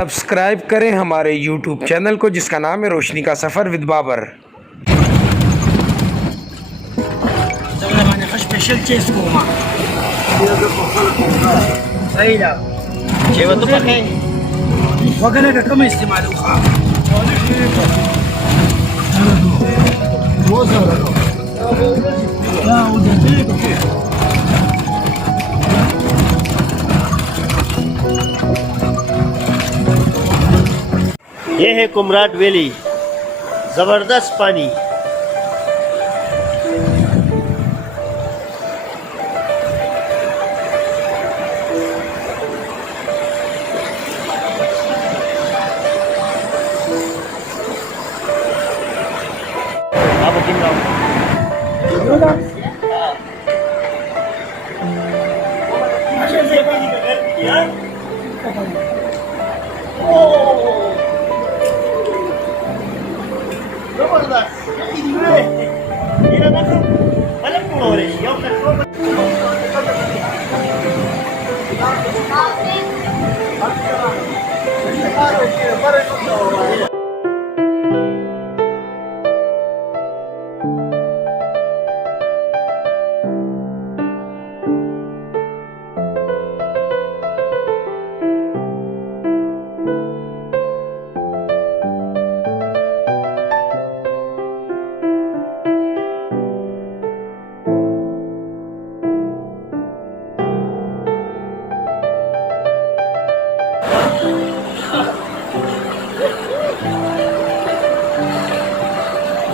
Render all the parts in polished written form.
सब्सक्राइब करें हमारे YouTube channel को जिसका नाम है रोशनी का सफ़र विद बाबर। स्पेशल चीज कोमा सही जा जेवण तो पके वगैरह का कम इस्तेमाल हुआ ये है कुमराट वैली, जबरदस्त पानी।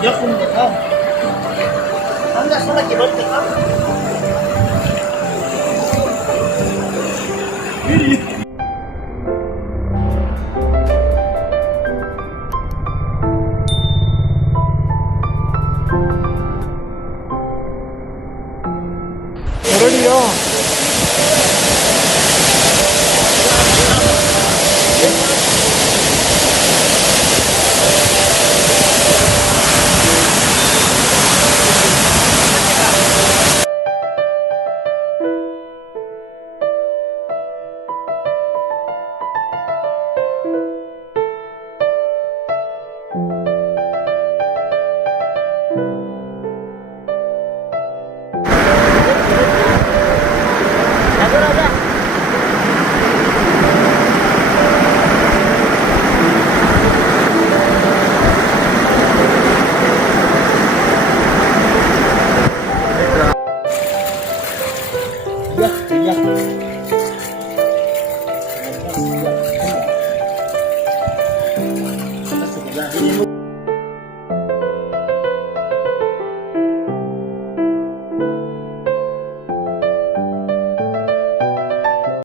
Yakın da anda sana kibar da